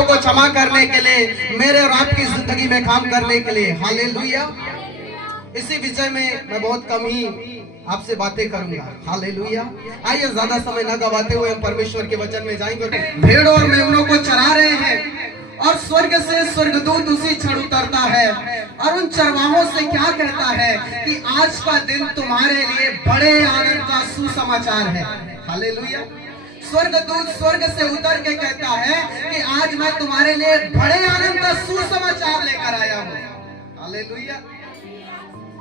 पापों को क्षमा करने के लिए, मेरे और आपकी जिंदगी में काम करने के लिए। हालेलुया। इसी विषय में मैं बहुत कम ही आपसे बातें करूंगा। हालेलुया। आइए ज्यादा समय न गवाते हुए हम परमेश्वर के वचन में जाएंगे। भेड़ों और मेमनों को चरा रहे हैं और स्वर्ग से स्वर्गदूत उसी क्षण उतरता है और उन चरवाहों से क्या कहता है कि आज का दिन तुम्हारे लिए बड़े आनंद का सुसमाचार है। हालेलुया। स्वर्गदूत स्वर्ग से उतर के कहता है कि आज मैं तुम्हारे लिए बड़े आनंद का सुसमाचार लेकर आया हूँ। हालेलुया।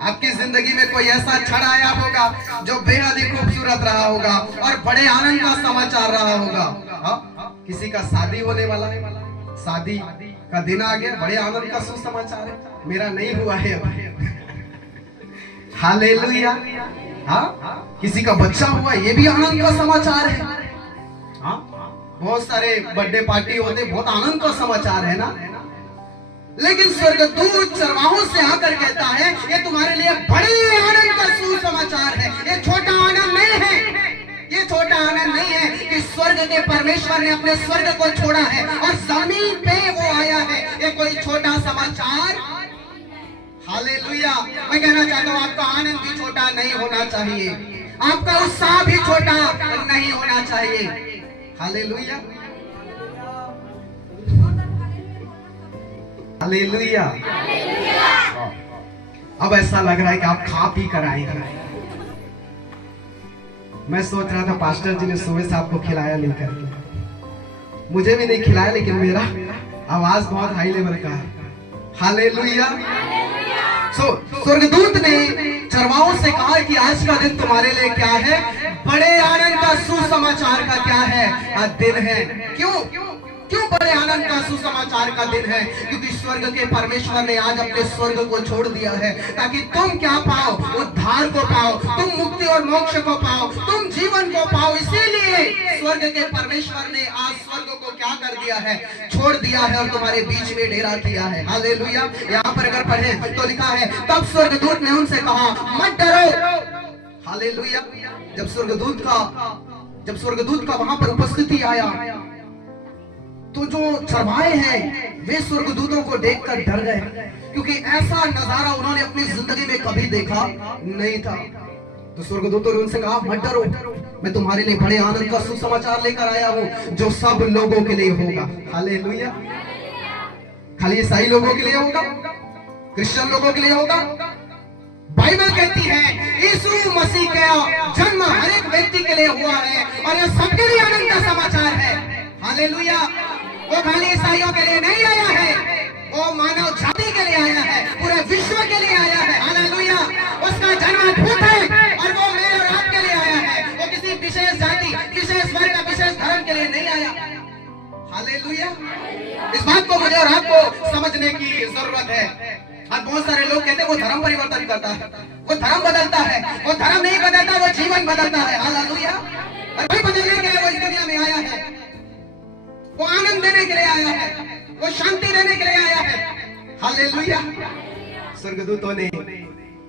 आपकी जिंदगी में कोई ऐसा क्षण आया होगा जो बेहद ही खूबसूरत रहा होगा और बड़े आनंद का समाचार रहा होगा। किसी का शादी होने वाला, शादी का दिन आ गया, बड़े आनंद का सुसमाचार है। मेरा नहीं हुआ है अभी। हालेलुया। हाँ, किसी का बच्चा हुआ, ये भी आनंद का समाचार है। हाँ, बहुत सारे बर्थडे पार्टी होते, बहुत आनंद का समाचार है ना। लेकिन स्वर्गदूत चरवाहों से आकर कहता है ये तुम्हारे लिए बड़े आनंद का सुसमाचार है। ये छोटा आनंद नहीं है, ये छोटा आनंद नहीं है कि स्वर्ग के परमेश्वर ने अपने स्वर्ग को छोड़ा है और जमीन पे वो आया है। ये कोई छोटा समाचार। हालेलुया। मैं कहना चाहता हूँ आपका आनंद भी छोटा नहीं होना चाहिए, आपका उत्साह भी छोटा नहीं होना चाहिए। हालेलुया। हालेलुया। अब ऐसा लग रहा है कि आप खा पी कर आएंगे। मैं सोच रहा था पास्टर जी ने सुबह से आपको खिलाया नहीं करके, मुझे भी नहीं खिलाया, लेकिन मेरा आवाज बहुत हाई लेवल का है। हालेलुया। स्वर्गदूत ने चरवाहों से कहा कि आज का दिन तुम्हारे लिए क्या है, बड़े आनंद का सुसमाचार का क्या है दिन है। क्यों बड़े आनंद का सुसमाचार का दिन है? क्योंकि स्वर्ग के परमेश्वर ने आज अपने स्वर्ग को छोड़ दिया है ताकि तुम क्या पाओ, उद्धार को पाओ, तुम मुक्ति और मोक्ष को पाओ, तुम जीवन को पाओ। इसीलिए स्वर्ग के परमेश्वर ने आज स्वर्ग को क्या कर दिया है, छोड़ दिया है और तुम्हारे बीच में डेरा किया है। हालेलुया। यहाँ पर अगर पढ़े तो लिखा है तब स्वर्गदूत ने उनसे कहा मत डरो। हालेलुया। जब स्वर्गदूत का वहां पर उपस्थिति आया तो जो चरवाहे हैं वे स्वर्गदूतों को देखकर डर गए, क्योंकि ऐसा नजारा उन्होंने अपनी जिंदगी में कभी देखा नहीं था। तो स्वर्गदूतों ने उनसे कहा मत डरो, मैं तुम्हारे लिए बड़े आनंद का सुसमाचार लेकर आया हूँ जो सब लोगों के लिए होगा। हालेलुया। खाली ईसाई लोगों के लिए होगा, क्रिश्चियन लोगों के लिए होगा। बाइबल कहती है यीशु मसीह का जन्म हर एक व्यक्ति के लिए हुआ है और यह सबके लिए आनंद का समाचार है। हालेलुया। वो खाली ईसाइयों के लिए नहीं आया है, वो मानव जाति के लिए आया है, पूरे विश्व के लिए आया है। हालेलुया। उसका जन्म अद्भुत है और वो मेरे और आपके लिए आया है। वो किसी विशेष जाति, विशेष वर्ग, विशेष धर्म के लिए नहीं आया। हालेलुया। इस बात को मुझे और आपको समझने की जरूरत है। आज बहुत सारे लोग कहते हैं वो धर्म परिवर्तन करता है, वो धर्म बदलता है। वो धर्म नहीं बदलता, वो जीवन बदलता है। हालेलुया। और वही बदलने के लिए वो इस दुनिया में आया है, वो आनंद देने के लिए आया है, वो शांति देने के लिए आया है। हालेलुया। स्वर्गदूतों ने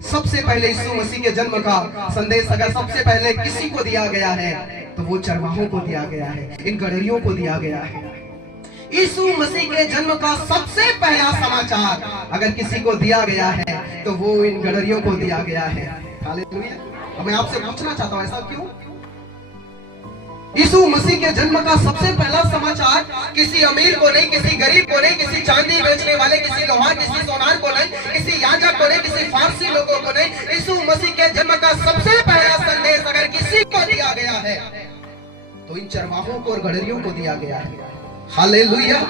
सबसे पहले यीशु मसीह के जन्म का संदेश अगर सबसे पहले किसी को दिया गया है तो वो चरवाहों को दिया गया है, इन गड़रियों को दिया गया है। यीशु मसीह के जन्म का सबसे पहला समाचार अगर किसी को दिया गया है तो वो इन गड़रियों को दिया गया है। हालेलुया। अब मैं आपसे पूछना चाहता हूँ ऐसा क्यों? यीशु मसीह के जन्म का सबसे पहला समाचार किसी अमीर को नहीं, किसी गरीब को नहीं, किसी चांदी बेचने वाले, किसी लोहार, किसी सोनार को नहीं, किसी याजक को नहीं, किसी फारसी लोगों को नहीं। यीशु मसीह के जन्म का सबसे पहला संदेश अगर किसी को दिया गया है तो इन चरवाहों को और गड़रियों को दिया गया है। हालेलुया।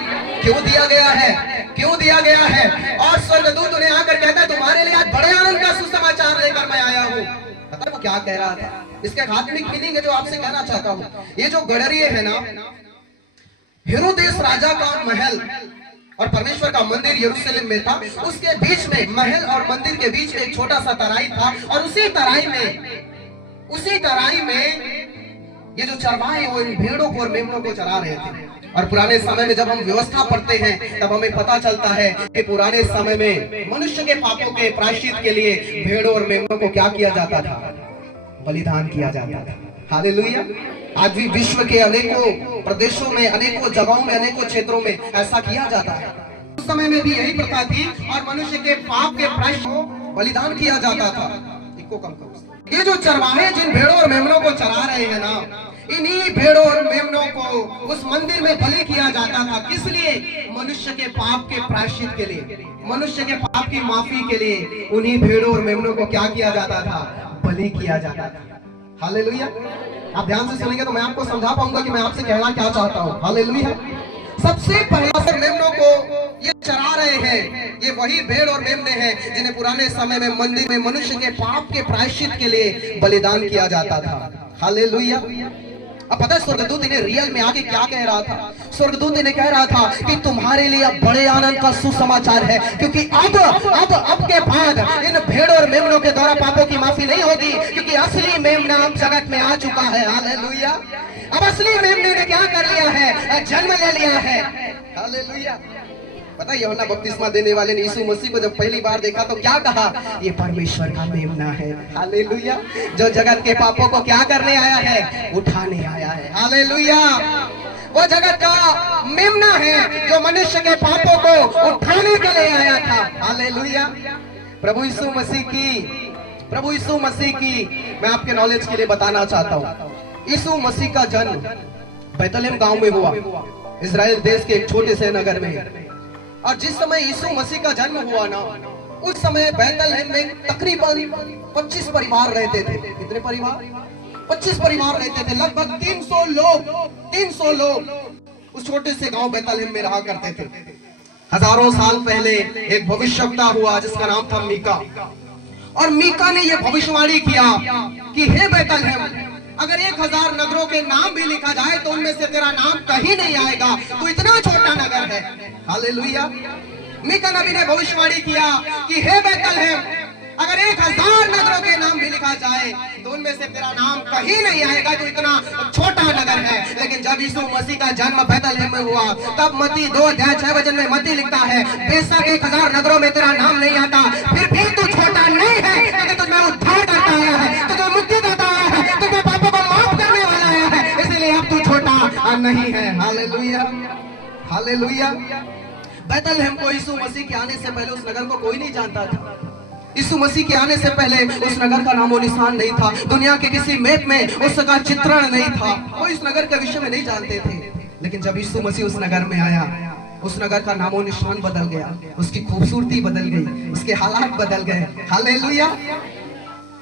क्यों दिया गया है? क्यों दिया गया है? और स्वर्गदूत उन्हें आकर कहता है तुम्हारे लिए आज बड़े आनंद का सुसमाचार लेकर मैं आया हूँ। पता वो क्या कह रहा था? इसका आत्मिक मीनिंग है जो आपसे कहना चाहता हूँ। ये जो गड़रिये है ना, हेरोदेस राजा का महल और परमेश्वर का मंदिर यरूशलेम में था। उसके बीच में, महल और मंदिर के बीच में एक छोटा सा तराई था और उसी तराई में ये जो चरवाहे वो इन भेड़ों को और मेमनों को चरा रहे थे। और पुराने समय में जब हम व्यवस्था पढ़ते हैं तब हमें पता चलता है कि पुराने समय में मनुष्य के पापों के प्रायश्चित के लिए भेड़ों और मेमनों को क्या किया जाता था? बलिदान किया जाता था। हालेलुया। आज भी विश्व के अनेकों प्रदेशों में, अनेकों जगहों में, अनेकों क्षेत्रों में ऐसा किया जाता है। उस समय में भी यही प्रथा थी और मनुष्य के पाप के प्रायश्चित को बलिदान किया जाता था। इनको कम करो। ये जो चरवाहे जिन भेड़ों और मेमनों को चरा रहे हैं ना, इन्हीं भेड़ों और मेमनों को उस मंदिर में बलि किया जाता था। किस लिए? मनुष्य के पाप के प्रायश्चित के लिए, मनुष्य के पाप की माफी के लिए उन्हीं भेड़ों और मेमनों को क्या किया जाता था? बलि किया जाता था। हालेलुया। आप ध्यान से सुनेंगे तो मैं आपको समझा पाऊंगा कि मैं आपसे कहना क्या चाहता हूँ। हालेलुया। सबसे पहला से मेमनों को ये चरा रहे हैं, ये वही भेड़ और मेमने हैं जिन्हें पुराने समय में मंदिर में मनुष्य के पाप के प्रायश्चित के लिए बलिदान किया जाता था। हालेलुया। अब पता है स्वर्गदूत इन्हें रियल में आके क्या कह रहा था? स्वर्गदूत इन्हें कह रहा था कि तुम्हारे लिए अब बड़े आनंद का सुसमाचार है, क्योंकि अब के बाद इन भेड़ और मेमनों के द्वारा पापों की माफी नहीं होगी, क्योंकि असली मेमना अब जगत में आ चुका है। हालेलुया। अब असली मेमने ने क्या कर लिया है? जन्म ले लिया है। हालेलुया। पता है यूहन्ना बपतिस्मा देने वाले ने यीशु मसीह को जब पहली बार देखा तो क्या कहा? ये परमेश्वर का मेमना है। हालेलुया। जो जगत के पापों को क्या करने आया है? उठाने आया है। हालेलुया। वो जगत का मेमना है जो मनुष्य के पापों को उठाने के लिए आया था। हालेलुया। प्रभु यीशु मसीह की मैं आपके नॉलेज के लिए बताना चाहता हूँ। यीशु मसीह का जन्म बैतलहम गांव में हुआ, इजराइल देश के एक छोटे से नगर में। और जिस समय यीशु मसीह का जन्म हुआ ना, उस समय बैतलहम में तकरीबन 25 परिवार रहते थे। कितने परिवार? 25 परिवार रहते थे। लगभग 300 लोग उस छोटे से गांव बैतलहम में रहा करते थे। हजारों साल पहले एक भविष्यवक्ता हुआ जिसका नाम था मीका, और मीका ने यह भविष्यवाणी किया कि हे बैतलहम, अगर 1000 नगरों के नाम भी लिखा जाए तो उनमें से तेरा नाम कहीं नहीं आएगा, तो इतना छोटा नगर है। हालेलुया। मीका नबी ने भविष्यवाणी किया कि हे बैतलहम, अगर 1000 नगरों के नाम भी लिखा जाए तो उनमें से तेरा नाम कहीं नहीं आएगा, तो इतना छोटा नगर है। लेकिन जब यीशु मसीह का जन्म बैतलहम में हुआ, तब मत्ती 2:6 में मत्ती लिखता है, बेशक 1000 नगरों में तेरा नाम नहीं आता, फिर भी तू छोटा नहीं है, क्योंकि तुझमें उद्धार करता आया है, तुझमें मुक्ति देता आया है, तुझमें पापों को माफ करने वाला आया है, इसलिए अब तू छोटा नहीं है। हालेलुया। हालेलुया। बैतलहम को यीशु मसीह के आने से पहले उस नगर को कोई नहीं जानता था। यीशु मसीह के आने से पहले उस नगर का नामो निशान नहीं था। दुनिया के किसी मैप में उसका चित्रण नहीं था। वो इस नगर के विषय में नहीं जानते थे। लेकिन जब यीशु मसीह उस नगर में आया, उस नगर का नामो निशान बदल गया, उसकी खूबसूरती बदल गई, उसके हालात बदल गए। हालेलुया।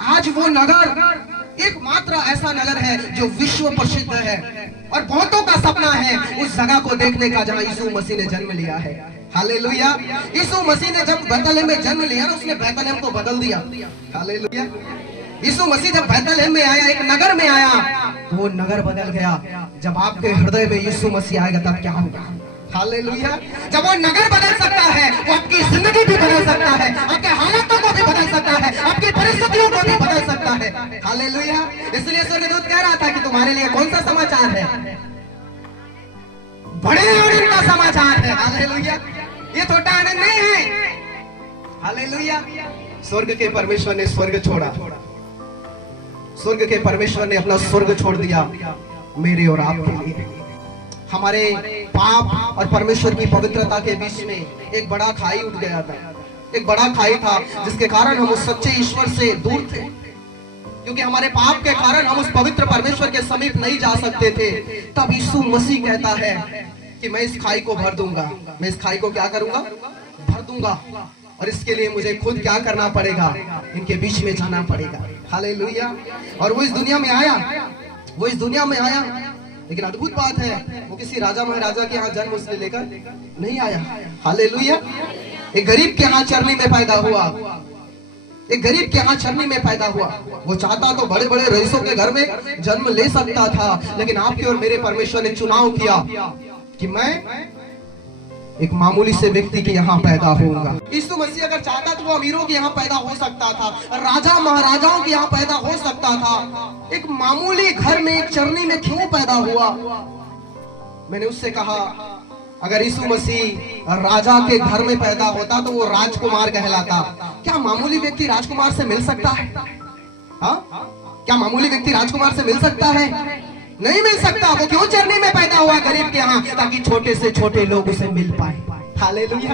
आज वो नगर एकमात्र ऐसा नगर है जो विश्व प्रसिद्ध है, और बहुतों का सपना है उस जगह को देखने का जहां यीशु मसीह ने जन्म लिया है। हालेलुया। यीशु मसीह ने जब बैतलहम में जन्म लिया ना, उसने बैतलहम को बदल दिया। हालेलुया। यीशु मसीह जब बैतलहम में आया, एक नगर में आया, तो वो नगर बदल गया। जब आपके हृदय में यीशु मसीह आएगा तब क्या होगा? हालेलुया। जब वो नगर बदल सकता है, वो आपकी जिंदगी भी बदल सकता है, आपके हालातों को भी बदल सकता है, आपकी परिस्थितियों को भी बदल सकता है। हालेलुया। इसलिए स्वर्गदूत कह रहा था कि तुम्हारे लिए कौन सा समाचार है? बड़े आनंद का समाचार है। हालेलुया। ये छोटा आनंद नहीं है। हालेलुया। स्वर्ग के परमेश्वर ने स्वर्ग छोड़ा, स्वर्ग के परमेश्वर ने अपना स्वर्ग छोड़ दिया मेरे और आपके लिए। हमारे पाप और परमेश्वर की पवित्रता के बीच में एक बड़ा खाई उठ गया था। एक बड़ा खाई था जिसके कारण हम उस सच्चे ईश्वर से दूर थे, क्योंकि हमारे पाप के कारण हम उस पवित्र परमेश्वर के समीप नहीं जा सकते थे। तब यीशु मसीह कहता है कि मैं इस खाई को भर दूंगा। मैं इस खाई को क्या करूंगा? भर दूंगा। और इसके लिए मुझे खुद क्या करना पड़ेगा? इनके बीच में जाना पड़ेगा। हालेलुया। और वो इस दुनिया में आया, वो इस दुनिया में आया। लेकिन अद्भुत बात है, वो किसी राजा महाराजा के यहाँ जन्म उसने लेकर नहीं आया। हालेलुया। एक गरीब के यहाँ चरनी में पैदा हुआ, एक गरीब के यहाँ चरनी में पैदा हुआ। वो चाहता तो बड़े बड़े रईसों के घर में जन्म ले सकता था, लेकिन आपके और मेरे परमेश्वर ने चुनाव किया कि मैं एक मामूली से व्यक्ति के यहाँ पैदा होऊंगा। यीशु मसीह अगर चाहता तो वो अमीरों के यहाँ पैदा हो सकता था, राजा महाराजाओं के यहाँ पैदा हो सकता था। एक मामूली घर में, एक चरनी में क्यों पैदा हुआ? मैंने उससे कहा, अगर यीशु मसीह राजा के घर में पैदा होता तो वो राजकुमार कहलाता। क्या मामूली व्यक्ति राजकुमार से मिल सकता है? हाँ? क्या मामूली व्यक्ति राजकुमार से मिल सकता है? नहीं मिल सकता। वो क्यों चरनी में पैदा हुआ गरीब के यहाँ? ताकि छोटे से छोटे लोग उसे मिल पाए। हालेलुया।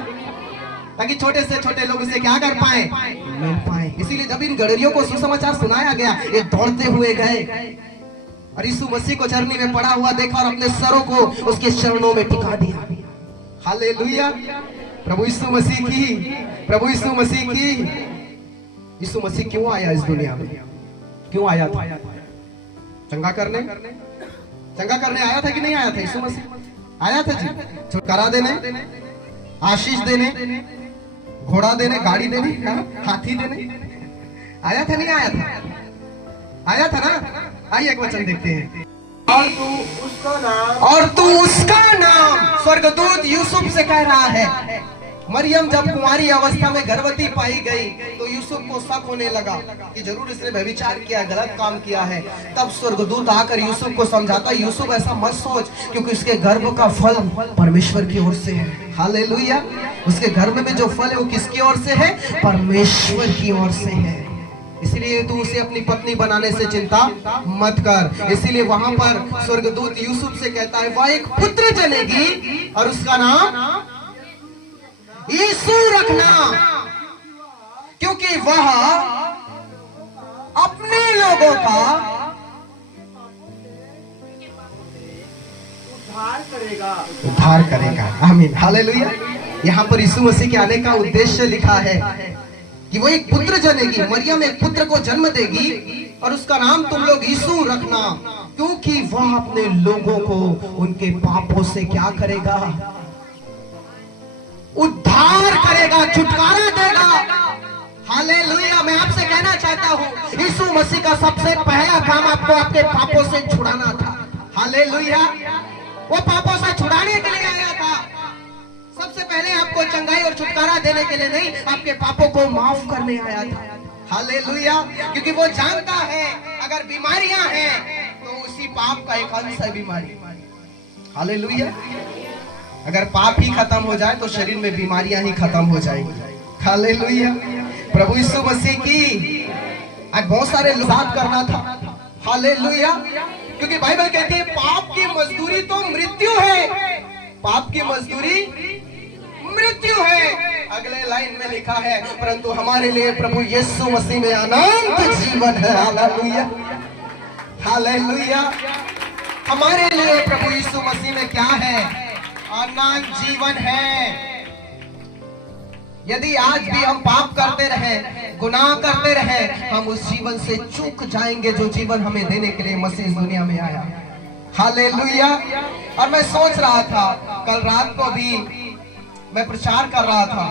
ताकि छोटे से छोटे लोग उसे क्या कर पाए? मिल पाए। इसीलिए जब इन गडरियों को सुसमाचार सुनाया गया, ये दौड़ते हुए गए और यीशु मसीह को चरनी में पड़ा हुआ देखा और अपने सरों को उसके चरणों में टिका दिया। हालेलुया। प्रभु यीशु मसीह की, प्रभु यीशु मसीह की। यीशु मसीह क्यों आया इस दुनिया में? क्यों आया था? चंगा करने? चंगा करने आया था कि नहीं आया था? यीशु मसीह आया था जी, छुटकारा देने, आशीष देने, घोड़ा देने, गाड़ी देने, हाथी देने। आया था नहीं आया था? आया था ना? आइए एक वचन देखते हैं। और तू उसका नाम स्वर्गदूत यूसुफ से कह रहा है। मरियम जब कुंवारी अवस्था में गर्भवती पाई गई तो यूसुफ को शक होने लगा कि जरूर इसने व्यभिचार किया, गलत काम किया है। तब स्वर्गदूत आकर यूसुफ को समझाता, यूसुफ ऐसा मत सोच, क्योंकि उसके गर्भ का फल परमेश्वर की ओर से है। हालेलुया। उसके गर्भ में जो फल है वो किसकी ओर से है? परमेश्वर की ओर से है। इसलिए तू उसे अपनी पत्नी बनाने से चिंता मत कर। इसीलिए वहां पर स्वर्गदूत यूसुफ से कहता है, वह एक पुत्र जनेगी और उसका नाम यीशु रखना, क्योंकि वह अपने लोगों का उद्धार करेगा। आमीन। हालेलुया। यहाँ पर यीशु मसीह के आने का उद्देश्य लिखा है कि वो एक पुत्र जनेगी, मरियम एक पुत्र को जन्म देगी और उसका नाम तुम लोग यीशु रखना, क्योंकि वह अपने लोगों को उनके पापों से क्या करेगा? उद्धार करेगा, छुटकारा देगा। हालेलुया। मैं आपसे कहना चाहता हूँ, यीशु मसीह का सबसे पहला काम आपको आपके पापों से छुड़ाना था। हालेलुया। वो पापों से छुड़ाने के लिए आया था। सबसे पहले आपको चंगाई और छुटकारा देने के लिए नहीं, आपके पापों को माफ करने आया था। हालेलुया। क्योंकि वो जानता है अगर बीमारियां हैं तो उसी पाप का एक अंश है बीमारी। हालेलुया। अगर पाप ही खत्म हो जाए तो शरीर में बीमारियां ही खत्म हो जाएंगी। हालेलुया। प्रभु यीशु मसीह की आज बहुत सारे लोग बात करना था। हालेलुया। क्योंकि बाइबल कहती है पाप की मजदूरी तो मृत्यु है। पाप की मजदूरी मृत्यु है। अगले लाइन में लिखा है, परंतु हमारे लिए प्रभु यीशु मसीह में अनंत जीवन है। हालेलुया। हालेलुया। हमारे लिए प्रभु यीशु मसीह में क्या है? अनंत जीवन है। यदि आज भी हम पाप करते रहे, गुनाह करते रहे, हम उस जीवन से चूक जाएंगे जो जीवन हमें देने के लिए मसीह इस दुनिया में आया। हालेलुया। और मैं सोच रहा था, कल रात को भी मैं प्रचार कर रहा था,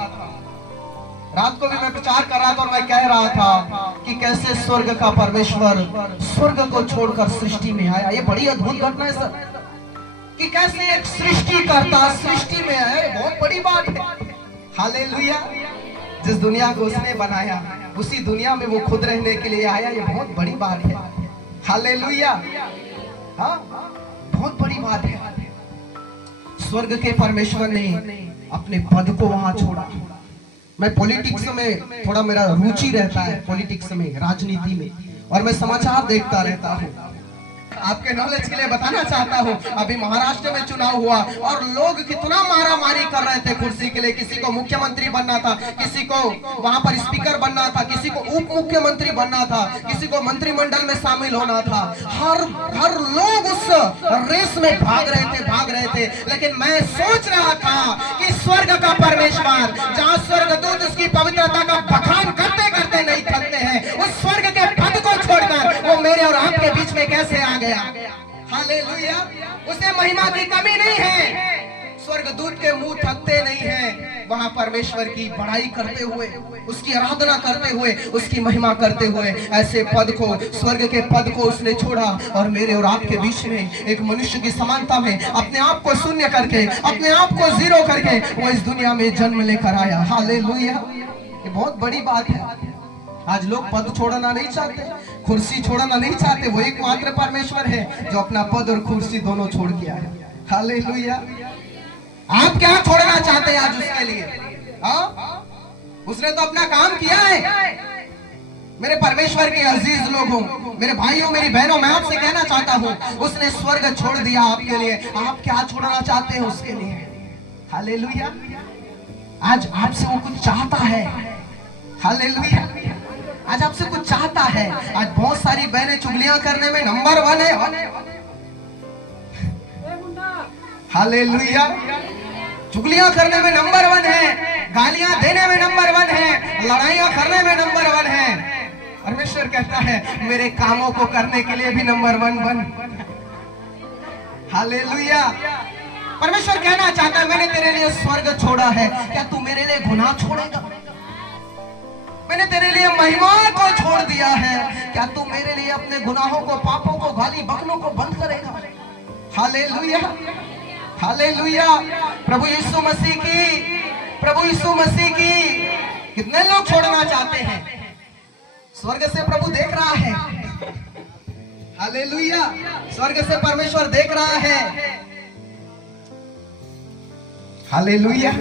और मैं कह रहा था कि कैसे स्वर्ग का परमेश्वर स्वर्ग को छोड़कर सृष्टि में आया। ये बड़ी अद्भुत घटना है सर, कि कैसे एक सृष्टिकर्ता सृष्टि में आए। बहुत बड़ी बात है। हालेलुया। जिस दुनिया को उसने बनाया उसी दुनिया में वो खुद रहने के लिए आया। ये बहुत बड़ी बात है। हालेलुया। हाँ, बहुत बड़ी बात है। स्वर्ग के परमेश्वर ने अपने पद को वहां छोड़ा। मैं पॉलिटिक्स में थोड़ा मेरा रुचि रहता है, पॉलिटिक्स में, राजनीति में, और मैं समाचार देखता रहता हूँ। आपके नॉलेज के लिए बताना चाहता हूँ, अभी महाराष्ट्र में चुनाव हुआ और लोग कितना मारामारी कर रहे थे कुर्सी के लिए। किसी को मुख्यमंत्री बनना था, किसी को वहां पर स्पीकर बनना था, किसी को उप मुख्यमंत्री बनना था, किसी को मंत्रिमंडल में शामिल होना था। हर लोग उस रेस में भाग रहे थे। लेकिन मैं सोच रहा था कि स्वर्ग का परमेश्वर, जहाँ स्वर्गदूत उसकी पवित्रता का बखान करते करते नहीं थकते हैं, उस स्वर्ग के पद को छोड़कर वो मेरे और आपके बीच में कैसे आ गया? हालेलुया। उसे महिमा की कमी नहीं है। स्वर्गदूत के मुंह थकते नहीं हैं। वहां परमेश्वर की बड़ाई करते हुए, उसकी आराधना करते हुए, उसकी महिमा करते हुए ऐसे पद को, स्वर्ग के पद को उसने छोड़ा और मेरे और आपके बीच में एक मनुष्य की समानता में अपने आप को शून्य करके, अपने आप को जीरो करके वो इस दुनिया में जन्म लेकर आया। हालेलुया। ये बहुत बड़ी बात है। आज लोग पद छोड़ना नहीं चाहते, कुर्सी छोड़ना नहीं चाहते। वो एकमात्र परमेश्वर है जो अपना पद और कुर्सी दोनों छोड़ के आया। हालेलुया। आप क्या छोड़ना चाहते हैं आज उसके लिए? उसने तो अपना काम किया है। मेरे परमेश्वर के अजीज लोगों, मेरे भाइयों, मेरी बहनों, मैं आपसे कहना चाहता हूँ, उसने स्वर्ग छोड़ दिया आपके लिए। आप क्या छोड़ना चाहते हैं उसके लिए? हालेलुया। आज आपसे वो कुछ चाहता है। हालेलुया। आज आपसे कुछ चाहता है। आज बहुत सारी बहनें चुगलियां करने में नंबर 1 है। हालेलुया। चुगलियां करने में नंबर 1 है, गालियां देने में नंबर 1 है, लड़ाइयां करने में नंबर 1 है। परमेश्वर कहता है मेरे कामों को करने के लिए भी नंबर 1 बन। हालेलुया। परमेश्वर कहना चाहता है मैंने तेरे लिए स्वर्ग छोड़ा है, क्या तू मेरे लिए गुनाह छोड़ेगा? मैंने तेरे लिए महिमा को छोड़ दिया है, क्या तू मेरे लिए अपने गुनाहों को, पापों को, गाली बकनों को बंद करेगा? हालेलुया। हालेलुया। प्रभु यीशु मसीह की, प्रभु यीशु मसीह की कितने लोग छोड़ना चाहते हैं? स्वर्ग से प्रभु देख रहा है। हालेलुया। स्वर्ग से परमेश्वर देख रहा है। हालेलुया।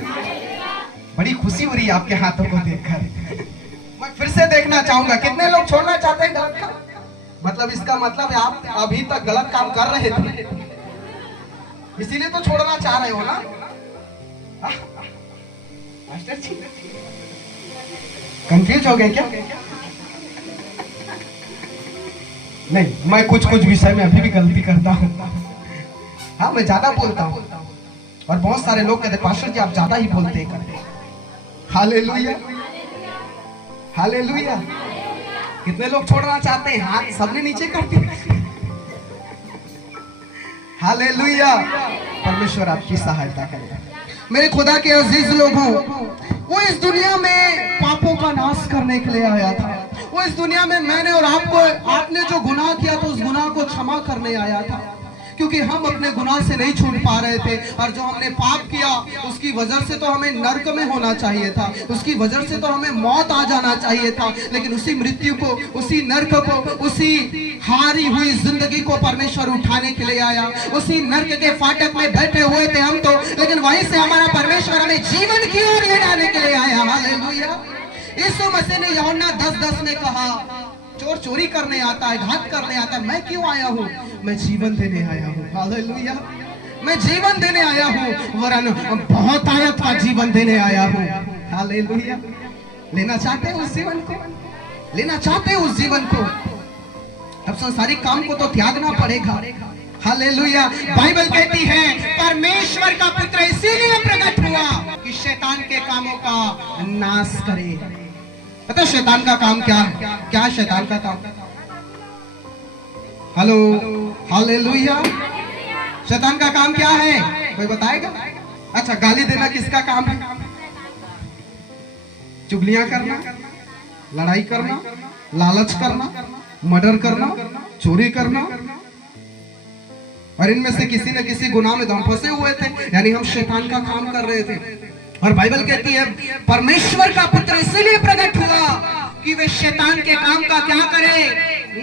बड़ी खुशी हो रही है आपके हाथों को देखकर। मैं फिर से देखना चाहूंगा कितने लोग छोड़ना चाहते हैं गलत काम। मतलब इसका मतलब है आप अभी तक गलत काम कर रहे थे, इसीलिए तो छोड़ना चाह रहे हो ना? मास्टर जी कंफ्यूज हो गए क्या? नहीं, मैं कुछ विषय में अभी भी गलती करता हूँ। हाँ, मैं ज्यादा बोलता हूँ और बहुत सारे लोग कहते पास्टर जी आप ज्यादा ही बोलते हैं करते। हालेलुया। हालेलुया। कितने लोग छोड़ना चाहते हैं? हाथ सबने नीचे कर दिए। हालेलुया। परमेश्वर आपकी सहायता करेगा। मेरे खुदा के अजीज लोगों, वो इस दुनिया में पापों का नाश करने के लिए आया था। वो इस दुनिया में मैंने और आपने जो गुनाह किया तो उस गुनाह को क्षमा करने आया था, क्योंकि हम अपने गुनाह से नहीं छूट पा रहे थे। और जो हमने पाप किया उसकी वजह से तो हमें नरक में होना चाहिए था, उसकी वजह से तो हमें मौत आ जाना चाहिए था। लेकिन उसी मृत्यु को, उसी नरक को, उसी हारी हुई जिंदगी को परमेश्वर उठाने के लिए आया। उसी नरक के फाटक में बैठे हुए थे हम तो, लेकिन वहीं से हमारा परमेश्वर हमें जीवन की ओर ले जाने के लिए आया। हालेलुया। यीशु मसीह ने यूहन्ना 10:10 में कहा, चोर चोरी करने आता है, घात करने आता है, मैं क्यों आया हूँ? मैं जीवन देने आया हूँ। हालेलुया। मैं जीवन देने आया हूँ, वरन बहुत आयत का जीवन देने आया हूँ। हालेलुया। लेना चाहते हैं उस जीवन को? लेना चाहते हैं उस जीवन को? अब संसारिक काम को तो त्यागना पड़ेगा। हालेलुया। बाइबल कहती है परमेश्वर का पुत्र इसीलिए प्रकट हुआ कि शैतान के कामों का नाश करे। पता शैतान का काम क्या है? क्या शैतान का काम? हेलो। हालेलुया। शैतान का काम क्या है? कोई बताएगा? अच्छा, गाली देना किसका काम है? चुगलियां करना, लड़ाई करना, लालच करना, मर्डर करना, चोरी करना, और इनमें से किसी न किसी गुनाह में हम फंसे हुए थे, यानी हम शैतान का काम कर रहे थे। और बाइबल कहती है परमेश्वर का पुत्र इसलिए प्रकट हुआ कि वे शैतान के काम का क्या करे?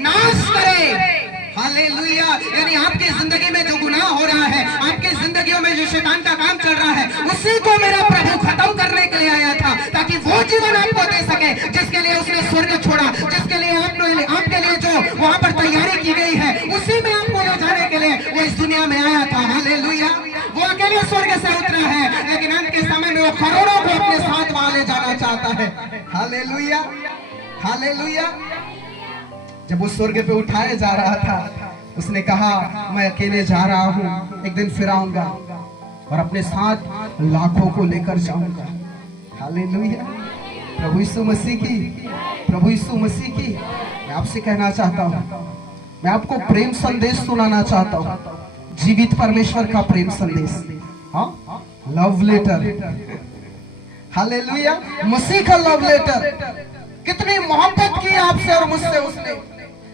नाश करे। हालेलुया। यानी आपकी जिंदगी में जो गुनाह हो रहा है, आपकी जिंदगियों में जो शैतान का काम चल रहा है, उसी को मेरा प्रभु खत्म करने के लिए आया था, ताकि वो जीवन आपको दे सके जिसके लिए उसने स्वर्ग छोड़ा, जिसके लिए आपके लिए जो वहां पर तैयारी की गई है, उसी में आपको ले जाने के लिए वो इस दुनिया में आया था। हालेलुया। वो अकेले स्वर्ग से उतरा है, लेकिन अंत के समय में वो करोड़ों को अपने साथ वहां ले जाना चाहता है। हालेलुया। हालेलुया। जब वो स्वर्ग पे उठाया जा रहा था, उसने कहा मैं अकेले जा रहा हूं, एक दिन फिर आऊंगा और अपने साथ लाखों को लेकर जाऊंगा। हालेलुया। प्रभु यीशु मसीह की, प्रभु यीशु मसीह की मैं आपसे कहना चाहता हूं, मैं आपको प्रेम संदेश सुनाना चाहता हूं, जीवित परमेश्वर का प्रेम संदेश। हाँ, लव लेटर। हालेलुया। मसीह का लव लेटर। कितनी मोहब्बत की आपसे और मुझसे उसने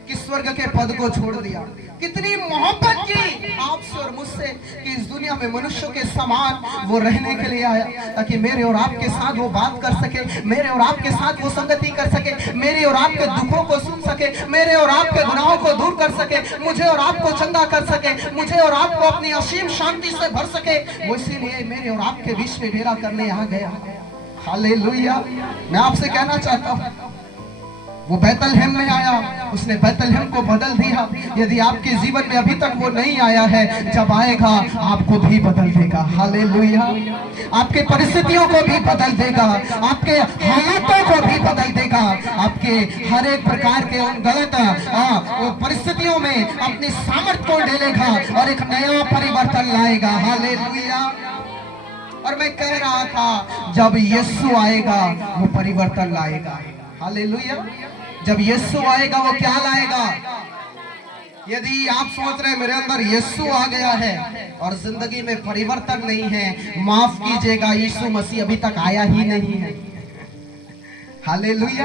कि स्वर्ग के पद को छोड़ दिया। कितनी मोहब्बत की आपसे और मुझसे कि इस दुनिया में मनुष्यों के समान वो रहने के लिए आया, ताकि मेरे और आपके साथ वो बात कर सके, मेरे और आपके साथ वो संगति कर सके, मेरे और आपके दुखों को सुन सके, मेरे और आपके गुनाहों को दूर कर सके, मुझे और आपको चंगा कर सके, मुझे और आपको अपनी असीम शांति से भर सके। वो इसीलिए मेरे और आपके बीच में डेरा करने आ गया। हालेलुया। मैं आपसे कहना चाहता हूँ वो बैतलहम में आया, उसने बैतलहम को बदल दिया। यदि आपके जीवन में अभी तक वो नहीं आया है, जब आएगा आपको भी बदल देगा। हालेलुया। आपके परिस्थितियों को भी बदल देगा, आपके हालातों को भी बदल देगा, आपके हर एक प्रकार के उन गलत परिस्थितियों में अपनी सामर्थ्य को ढेलेगा और एक नया परिवर्तन लाएगा। हालेलुया। और मैं कह रहा था, जब यीशु आएगा वो परिवर्तन लाएगा। हालेलुया। जब यीशु आएगा वो क्या लाएगा? यदि आप सोच रहे हैं मेरे अंदर यीशु आ गया है और जिंदगी में परिवर्तन नहीं है, माफ कीजिएगा, यीशु मसीह अभी तक आया ही नहीं है। हालेलुया।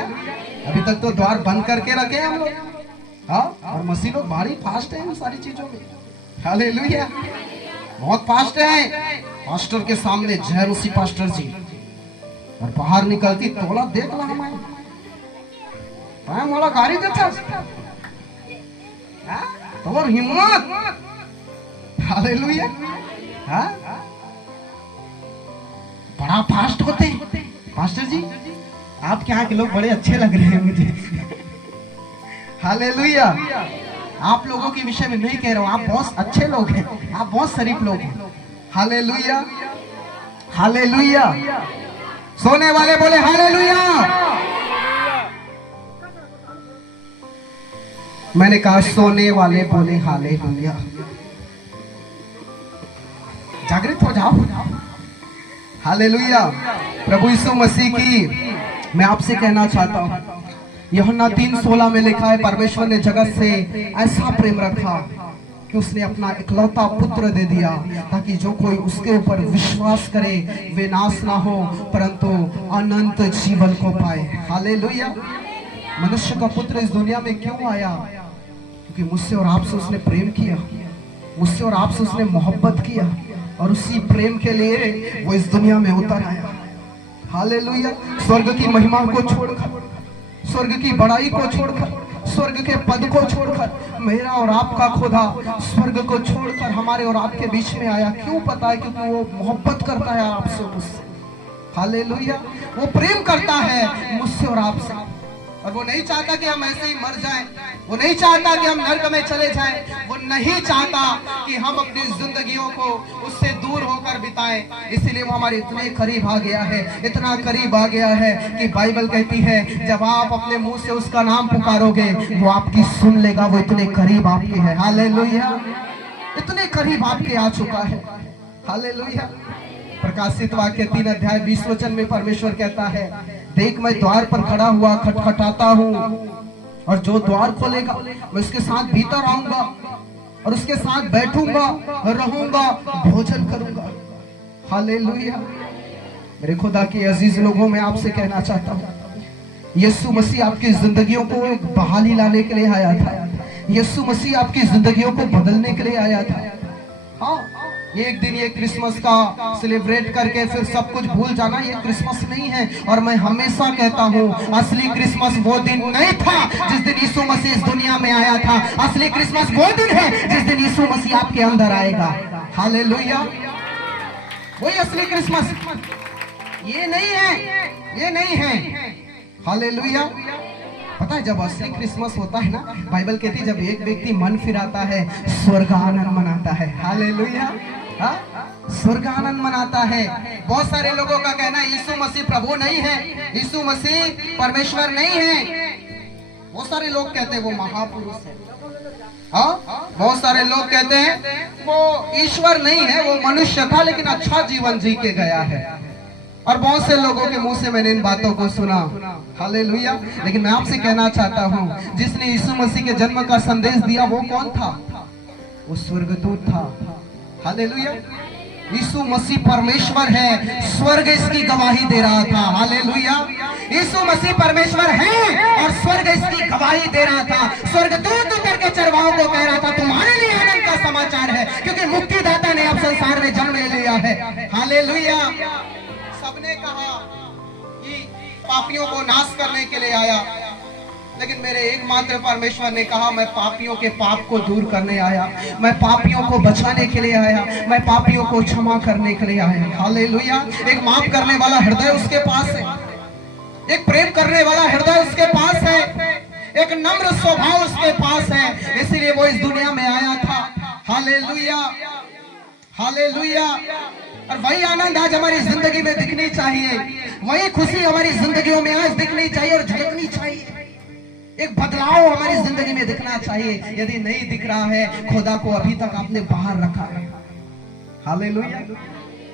अभी तक तो द्वार बंद करके रखे हम लोग, हाँ, और मसीह लोग भारी फास्ट है इन सारी चीजों में। हालेलुया। बहुत फास्ट है। पास्टर के सामने जय मसीह पास्टर जी, और बाहर निकलती तोला देख ला हमारे मोला गाड़ी देता तो हिम्मत। हालेलुया। बड़ा फास्ट होते हैं पास्टर जी। आपके यहाँ के लोग बड़े अच्छे लग रहे हैं मुझे। हालेलुया। आप लोगों के विषय में नहीं कह रहा हूँ, आप बहुत अच्छे लोग हैं, आप बहुत शरीफ लोग हैं। हालेलुया। हालेलुया। सोने वाले बोले हालेलुया। मैंने कहा सोने वाले बोले हालेलुया। जागृत हो जाओ। हालेलुया। प्रभु यीशु मसीह की मैं आपसे कहना चाहता हूँ, यूहन्ना 3:16 में लिखा है, परमेश्वर ने जगत से ऐसा प्रेम रखा कि उसने अपना इकलौता पुत्र दे दिया, ताकि जो कोई उसके ऊपर विश्वास करे वे नाश ना हो परंतु अनंत जीवन को पाए। हालेलुया। मनुष्य का पुत्र इस दुनिया में क्यों आया? क्योंकि मुझसे और आपसे उसने प्रेम किया, मुझसे और आपसे उसने मोहब्बत किया, और उसी प्रेम के लिए वो इस दुनिया में उतर आया। हालेलुया। स्वर्ग की महिमा को छोड़कर, स्वर्ग की बड़ाई को छोड़कर, स्वर्ग के पद को छोड़कर, मेरा और आपका खुदा स्वर्ग को छोड़कर हमारे और आपके बीच में आया। क्यों? पता है, क्योंकि वो मोहब्बत करता है आपसे, मुझसे। हालेलुया। वो प्रेम करता है मुझसे और आपसे, और वो नहीं चाहता कि हम ऐसे ही मर जाएं, वो नहीं चाहता कि हम नर्क में चले जाएं, वो नहीं चाहता कि हम अपनी जिंदगियों को उससे दूर होकर बिताएं। इसीलिए वो हमारे इतने करीब आ गया है, इतना करीब आ गया है कि बाइबल कहती है जब आप अपने मुंह से उसका नाम पुकारोगे वो आपकी सुन लेगा। वो इतने करीब आपके है। हालेलुया। इतने करीब आपके आ चुका है। हालेलुया। प्रकाशित वाक्य 3:20 में परमेश्वर कहता है, देख मैं द्वार पर खड़ा हुआ खटखटाता हूँ, और जो द्वार खोलेगा मैं उसके साथ भीतर आऊंगा और उसके साथ बैठूंगा, रहूंगा, भोजन करूंगा। हालेलुया। मेरे खुदा के अजीज लोगों, मैं आपसे कहना चाहता हूँ, यीशु मसीह आपकी जिंदगियों को एक बहाली लाने के लिए आया था। यीशु मसीह आपकी जिंदगियों को बदलने के लिए आया था। हाँ, एक दिन ये क्रिसमस का सेलिब्रेट करके फिर सब कुछ भूल जाना, ये क्रिसमस नहीं है। और मैं हमेशा कहता हूँ, असली क्रिसमस वो दिन नहीं था जिस दिन यीशु मसीह इस दुनिया में आया था। असली क्रिसमस वो दिन है जिस दिन यीशु मसीह आपके अंदर आएगा। हालेलुया। वही असली क्रिसमस, ये नहीं है, ये नहीं है। हालेलुया। पता है, जब असली क्रिसमस होता है ना, बाइबल कहती है जब एक व्यक्ति मन फिराता है स्वर्ग आनंद मनाता है। हालेलुया। स्वर्ग आनंद मनाता है। बहुत सारे लोगों का कहना है यीशु मसीह प्रभु नहीं है, यीशु मसीह परमेश्वर नहीं है। बहुत सारे लोग कहते हैं वो महापुरुष है। हाँ, बहुत सारे लोग कहते हैं वो ईश्वर नहीं है, वो मनुष्य था लेकिन अच्छा जीवन जी के गया है। और बहुत से लोगों के मुंह से मैंने इन बातों को सुना। हालेलुया। लेकिन मैं आपसे कहना चाहता हूँ, जिसने यीशु मसीह के जन्म का संदेश दिया वो कौन था? वो स्वर्गदूत था। हालेलुया। यीशु मसीह परमेश्वर है, स्वर्ग इसकी गवाही दे रहा था। हालेलुया। यीशु मसीह परमेश्वर है और स्वर्ग इसकी गवाही दे रहा था। स्वर्गदूत उतर के चरवाहों को कह रहा था तुम्हारे लिए आनंद का समाचार है, क्योंकि मुक्तिदाता ने अब संसार में जन्म ले लिया है। हालेलुया। सबने कहा कि पापियों को नाश करने के लिए आया, लेकिन मेरे एकमात्र परमेश्वर ने कहा मैं पापियों के पाप को दूर करने आया, मैं पापियों को बचाने के लिए आया, मैं पापियों को क्षमा करने के लिए आया। हालेलुया। एक माफ करने वाला हृदय उसके पास है। एक प्रेम करने वाला हृदय उसके पास है, एक नम्र स्वभाव उसके पास है, इसीलिए वो इस दुनिया में आया था। Hallelujah, hallelujah. और वही आनंद आज हमारी जिंदगी में दिखनी चाहिए, वही खुशी हमारी जिंदगियों में आज दिखनी चाहिए और झलकनी चाहिए। एक बदलाव हमारी जिंदगी में दिखना चाहिए। यदि नहीं दिख रहा है, खुदा को अभी तक आपने बाहर रखा है। हालेलुया।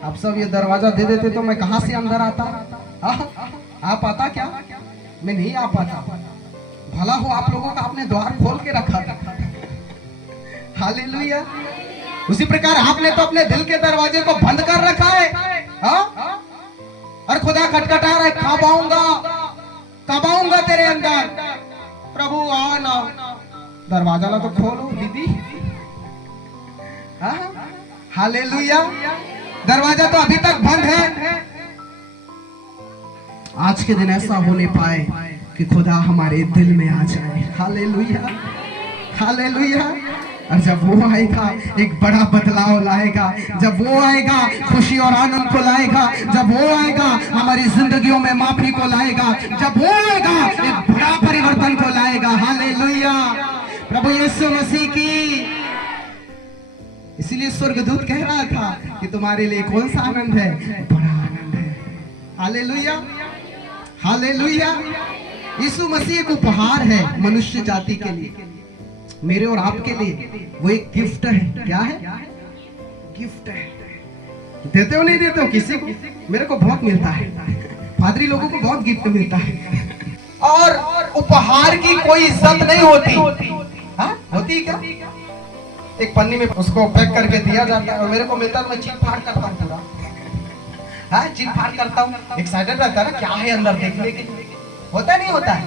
आप सब ये दरवाजा दे देते तो मैं कहां से अंदर आता? आ पाता क्या? मैं नहीं आ पाता। भला हो आप लोगों का आपने द्वार खोल के रखा था। हालेलुया। उसी प्रकार आपने तो अपने दिल के दरवाजे को बंद कर रखा है। और खुदा खटखटा रहा है, कब आऊंगा, कब आऊंगा तेरे अंदर। प्रभु आ ना, दरवाजा ला तो खोलो दीदी। हालेलुया। दरवाजा तो अभी तक बंद है। आज के दिन ऐसा होने पाए कि खुदा हमारे दिल में आ जाए। Hallelujah, hallelujah. और जब वो आएगा एक बड़ा बदलाव लाएगा। जब वो आएगा खुशी और आनंद को लाएगा। जब वो आएगा हमारी जिंदगियों में माफी को लाएगा। जब वो आएगा एक बड़ा परिवर्तन को लाएगा। हालेलुया, प्रभु यीशु मसीह की। इसीलिए स्वर्गदूत कह रहा था कि तुम्हारे लिए कौन सा आनंद है? बड़ा आनंद है। Hallelujah, hallelujah. यीशु मसीह एक उपहार है मनुष्य जाति के लिए, मेरे और आपके लिए। वो एक गिफ्ट है। क्या है? गिफ्ट है। देते हो नहीं देते हो किसी को? मेरे को बहुत मिलता है, पादरी लोगों को बहुत गिफ्ट मिलता है। और उपहार की कोई इज्जत नहीं होती। होती क्या? एक पन्नी में उसको पैक करके दिया जाता है और मेरे को मिलता है, मैं चीट फाड़ करता हूँ पूरा। चीट फाड़ करता हूँ, एक्साइटेड रहता है ना, क्या है अंदर देखने के लिए। होता नहीं होता है?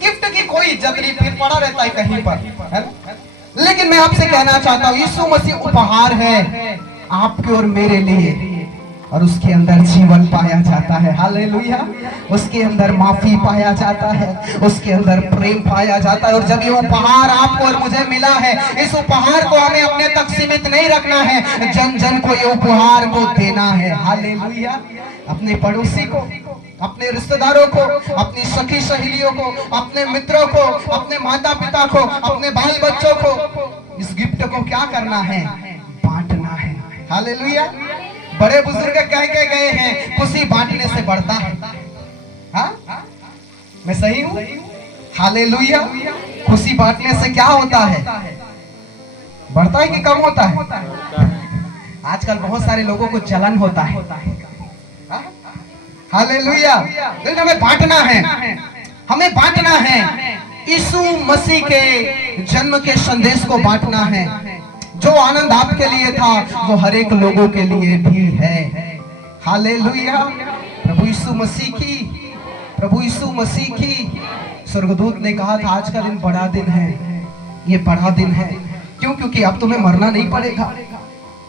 गिफ्ट की कोई इज्जत नहीं, फिर पड़ा रहता है कहीं पर, है ना? लेकिन मैं आपसे कहना चाहता हूँ, यीशु मसीह उपहार है आपके और मेरे लिए, और उसके अंदर जीवन पाया जाता है। हालेलुया। उसके अंदर माफी पाया जाता है, उसके अंदर प्रेम पाया जाता है। और जब ये उपहार आपको और मुझे मिला है, इस उपहार को हमें अपने तक सीमित नहीं रखना है, जन जन को ये उपहार को देना है। हालेलुया। अपने पड़ोसी को, अपने रिश्तेदारों को, अपनी सखी सहेलियों को, अपने मित्रों को, अपने माता पिता को, अपने बाल बच्चों को, इस गिफ्ट को क्या करना है? बांटना है। हालेलुया। बड़े बुजुर्ग कह के गए हैं, खुशी बांटने से बढ़ता है। मैं सही हूं? हालेलुया। खुशी बांटने से क्या होता है? बढ़ता है कि कम होता है? आजकल बहुत सारे लोगों को जलन होता है। हालेलुया। लेकिन हमें बांटना है, हमें बांटना है। यीशु मसीह के जन्म के संदेश को बांटना है। जो आनंद आपके लिए था वो हर एक लोगों के लिए भी है। हालेलुया। प्रभु यीशु मसीह की, प्रभु यीशु मसीह की। स्वर्गदूत ने कहा था आज का दिन बड़ा दिन है, ये बड़ा दिन है। क्यों? क्योंकि अब तुम्हें मरना नहीं पड़ेगा,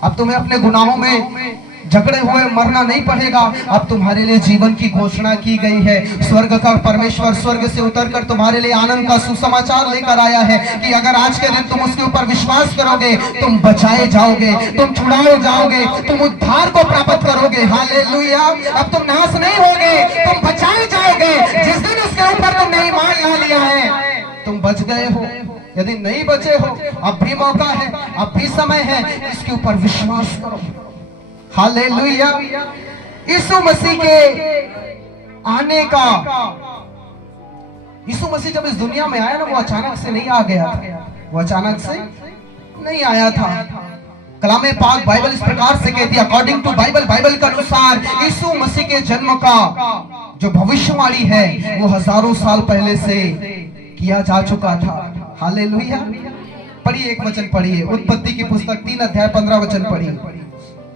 अब तुम्हें अपने गुनाहों में झगड़े हुए मरना नहीं पड़ेगा। अब तुम्हारे लिए जीवन की घोषणा की गई है। स्वर्ग का परमेश्वर स्वर्ग से उतरकर तुम्हारे लिए आनंद का सुसमाचार लेकर आया है कि अगर आज के दिन तुम उसके ऊपर विश्वास करोगे, तुम बचाए जाओगे, तुम छुड़ाए जाओगे, तुम उद्धार को प्राप्त करोगे। हालेलुया। अब तुम नाश नहीं होगे, तुम बचाए जाओगे। जिस दिन उसके ऊपर तुमने ईमान ला लिया है, तुम बच गए हो। यदि नहीं बचे हो, अब भी मौका है, अब भी समय है, इसके ऊपर विश्वास करो। हालेलुया। यीशु मसीह के आने का, यीशु मसीह जब इस दुनिया में आया ना, वो अचानक से नहीं आ गया था, वो अचानक से नहीं आया था। कलामे पाक बाइबल इस प्रकार से कहती है, अकॉर्डिंग टू बाइबल, बाइबल के अनुसार यीशु मसीह के जन्म का जो भविष्यवाणी है वो हजारों साल पहले से किया जा चुका था। हालेलुया। पढ़िए, एक वचन पढ़िए, उत्पत्ति की पुस्तक 3 अध्याय 15 वचन पढ़िए।